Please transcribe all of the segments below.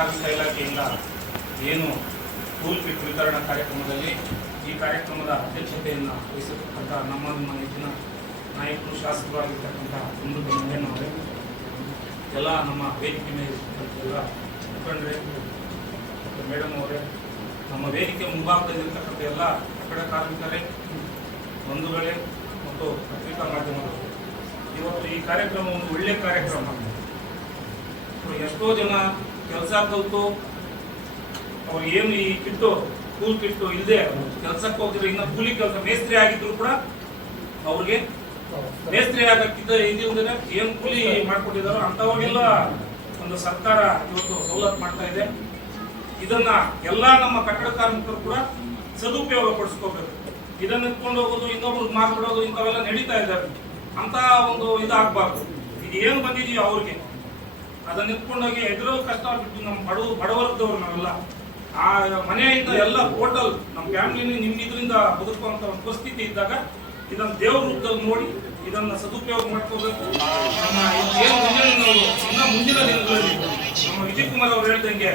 ಕಾರ್ಮಿಕ ಇಲಾಖೆಯಿಂದ ಏನು ಟೂಲ್ ಕಿಟ್ ವಿತರಣಾ ಕಾರ್ಯಕ್ರಮದಲ್ಲಿ ಈ ಕಾರ್ಯಕ್ರಮದ ಅಧ್ಯಕ್ಷತೆಯನ್ನು ವಹಿಸಿರ್ತಕ್ಕಂಥ ನಮ್ಮ ನಮ್ಮ ನೆಚ್ಚಿನ ನಾಯಕರು ಶಾಸಕರಾಗಿರ್ತಕ್ಕಂಥ ಕುಂದು ಅವರೇ ಎಲ್ಲ ನಮ್ಮ ವೇದಿಕೆ ಮೇಲೆ ಎಲ್ಲ ಮುಖಂಡರೇ ಮತ್ತು ಮೇಡಮ್ ಅವರೇ, ನಮ್ಮ ವೇದಿಕೆ ಮುಂಭಾಗದಲ್ಲಿರ್ತಕ್ಕಂಥ ಎಲ್ಲ ಕಟ್ಟಡ ಕಾರ್ಮಿಕರೇ ಬಂಧುಗಳೇ ಮತ್ತು ಪತ್ರಿಕಾ ಮಾಧ್ಯಮದವರು. ಇವತ್ತು ಈ ಕಾರ್ಯಕ್ರಮ ಒಂದು ಒಳ್ಳೆಯ ಕಾರ್ಯಕ್ರಮ. ಎಷ್ಟೋ ಜನ ಕೆಲಸ ಕಲಿತು ಅವ್ರು ಏನು ಈ ಕಿಟ್ಟು, ಕೂಲ್ ಕಿಟ್ಟು ಇಲ್ಲದೆ ಕೆಲಸಕ್ಕೆ ಹೋಗಿದ್ರೆ ಇನ್ನು ಕೂಲಿ ಕೆಲಸ ಮೇಸ್ತ್ರಿ ಆಗಿದ್ರು ಕೂಡ ಅವ್ರಿಗೆ ಮೇಸ್ತ್ರಿ ಆಗಕ್ಕಿದ್ದ ಇದ್ರೆ ಏನು ಕೂಲಿ ಮಾಡ್ಕೊಟ್ಟಿದಾರೋ ಅಂಥವಾಗೆಲ್ಲ ಒಂದು ಸರ್ಕಾರ ಇವತ್ತು ಸವಲತ್ತು ಮಾಡ್ತಾ ಇದೆ. ಇದನ್ನ ಎಲ್ಲಾ ನಮ್ಮ ಕಟ್ಟಡ ಕಾರ್ಮಿಕರು ಕೂಡ ಸದುಪಯೋಗ ಪಡಿಸ್ಕೋಬೇಕು ಇದನ್ನ ಇಟ್ಕೊಂಡು ಹೋಗೋದು ಇನ್ನೊಬ್ರಿಗೆ ಮಾತಾಡೋದು ಇಂಥವೆಲ್ಲ ನಡೀತಾ ಇದ್ದಾರೆ. ಅಂತ ಒಂದು ಇದಾಗಬಾರ್ದು. ಇದು ಏನು ಬಂದಿದೆಯೋ ಅವ್ರಿಗೆ. ಅದನ್ನ ಹೋಗಿ ಎದುರು ಕಷ್ಟ ಬಿಟ್ಟು ನಮ್ಮ ಬಡವ ಬಡವರ್ದವ್ರು ನಾವೆಲ್ಲ. ಆ ಮನೆಯಿಂದ ಎಲ್ಲ ಟೋಟಲ್ ನಮ್ಮ ಫ್ಯಾಮಿಲಿ ನಿಮ್ಮ ಇದರಿಂದ ಬದುಕುವಂತ ಒಂದು ಪರಿಸ್ಥಿತಿ ಇದ್ದಾಗ ಇದನ್ನ ದೇವ್ರ ರೂಪದಲ್ಲಿ ನೋಡಿ, ಇದನ್ನ ಸದುಪಯೋಗ ಮಾಡ್ಕೋಬೇಕು. ನಮ್ಮ ಇನ್ನ ಮುಂದಿನ ದಿನಗಳಲ್ಲಿ ನಮ್ಮ ವಿಜಯ್ ಕುಮಾರ್ ಅವರು ಹೇಳ್ದಂಗೆ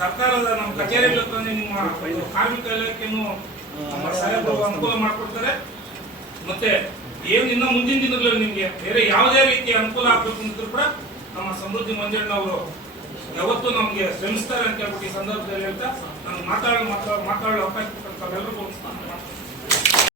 ಸರ್ಕಾರದ ನಮ್ಮ ಕಚೇರಿಗಳ ನಿಮ್ಮ ಕಾರ್ಮಿಕ ಇಲಾಖೆಯನ್ನು ಅನುಕೂಲ ಮಾಡ್ಕೊಡ್ತಾರೆ. ಮತ್ತೆ ಏನು ಇನ್ನ ಮುಂದಿನ ದಿನಗಳಲ್ಲಿ ನಿಮ್ಗೆ ಬೇರೆ ಯಾವುದೇ ರೀತಿಯ ಅನುಕೂಲ ಆಗ್ಬೇಕು ಅಂತ ಕೂಡ ನಮ್ಮ ಸಮೃದ್ಧಿ ಮಂಜಣ್ಣ ಅವರು ಯಾವತ್ತೂ ನಮಗೆ ಶ್ರಮಿಸ್ತಾರೆ ಅಂತ ಹೇಳ್ಬಿಟ್ಟು ಈ ಸಂದರ್ಭದಲ್ಲಿ ಹೇಳ್ತಾ, ನಾನು ಮಾತಾಡೋ ಮಾತಾಡೋ ಅವಕಾಶ ಮಾಡ್ತೀನಿ